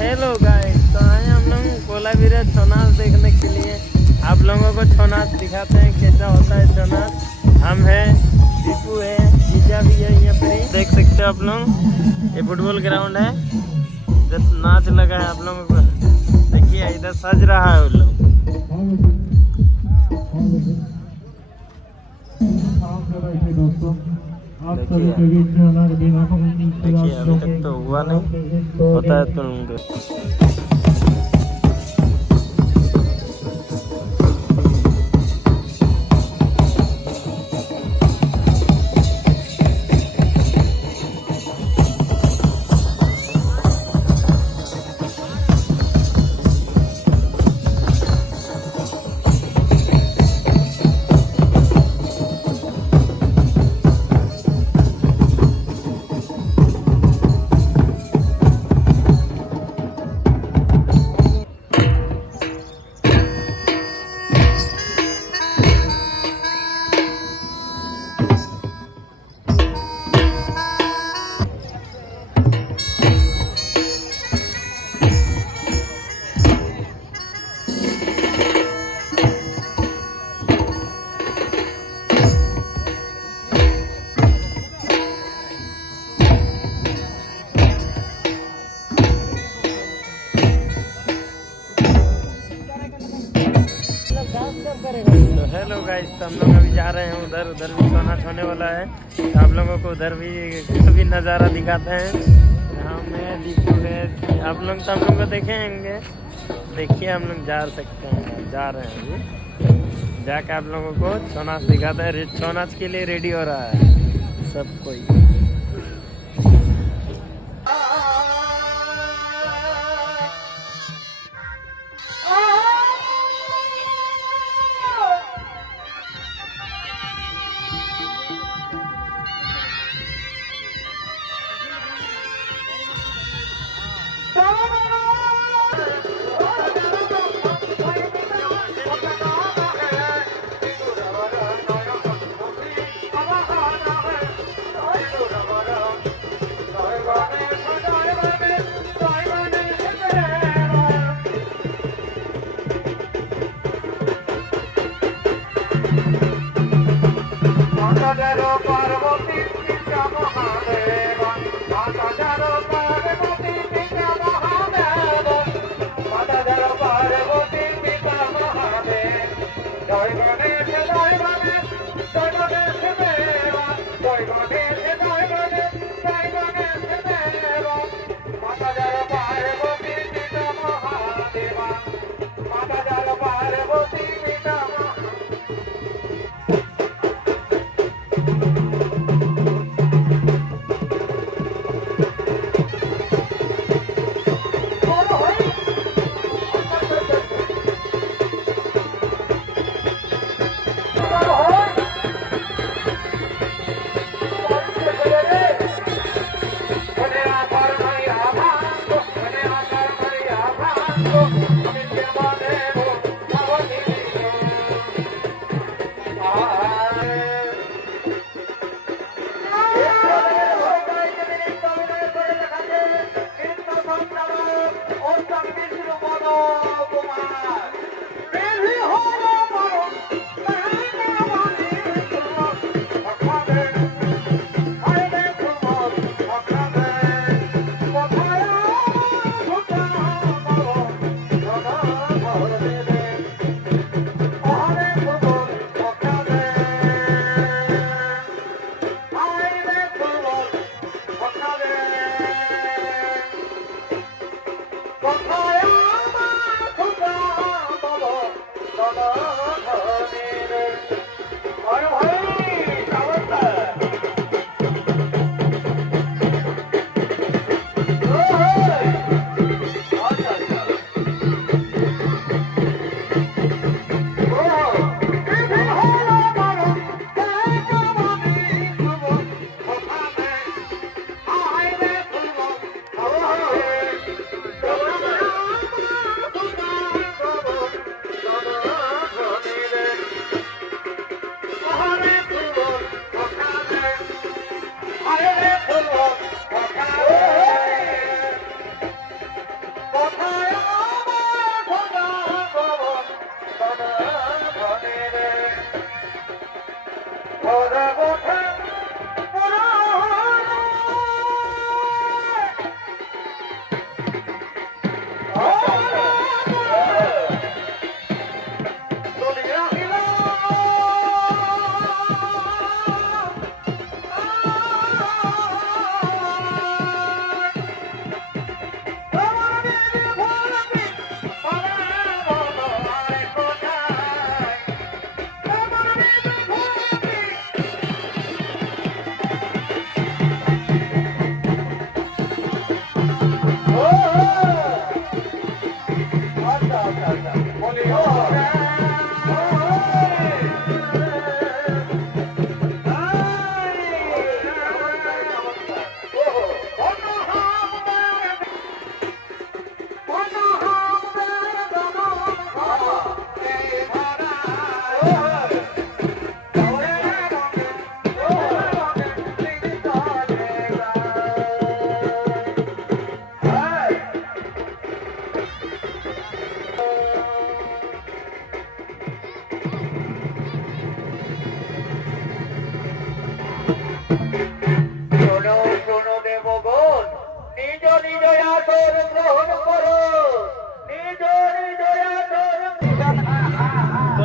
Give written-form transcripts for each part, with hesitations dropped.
Hello guys, तो आए हम लोग कोलाबीरा छौ नाच देखने के लिए। आप लोगों को छौ नाच दिखाते हैं कैसा होता है छौ नाच। हम हैं, दीपू है, जीजा भी है यहाँ पर ही। देख सकते हो आप लोग, ये फुटबॉल ग्राउंड है। जब नाच लगा है आप लोगों को देखिए, इधर सज रहा है वो लोग। देखिए अभी तक तो हुआ नहीं, होता है तो तो हेलो गाइस, तो हम लोग अभी जा रहे हैं उधर भी छौ नाच होने वाला है। तो आप लोगों को उधर भी नज़ारा दिखाते हैं। यहाँ में दीपू है, आप लोग तो हम लोग को देखेंगे। देखिए हम लोग जा सकते हैं, जा रहे हैं अभी। जाके आप लोगों को छौ नाच दिखाते हैं। छौ नाच के लिए रेडी हो रहा है सब कोई। तो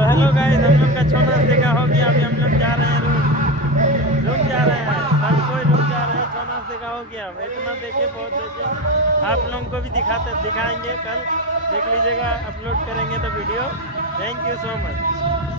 हेलो गाइस, हम लोग का छोटा देखा हो गया। अभी हम लोग जा रहे हैं रूम जा रहे हैं, सब कोई रूम जा रहे हैं। छोटा देखा हो गया, इतना देखे बहुत देखे। आप लोगों को भी दिखाएंगे, कल देख लीजिएगा, अपलोड करेंगे तो video. Thank you so much.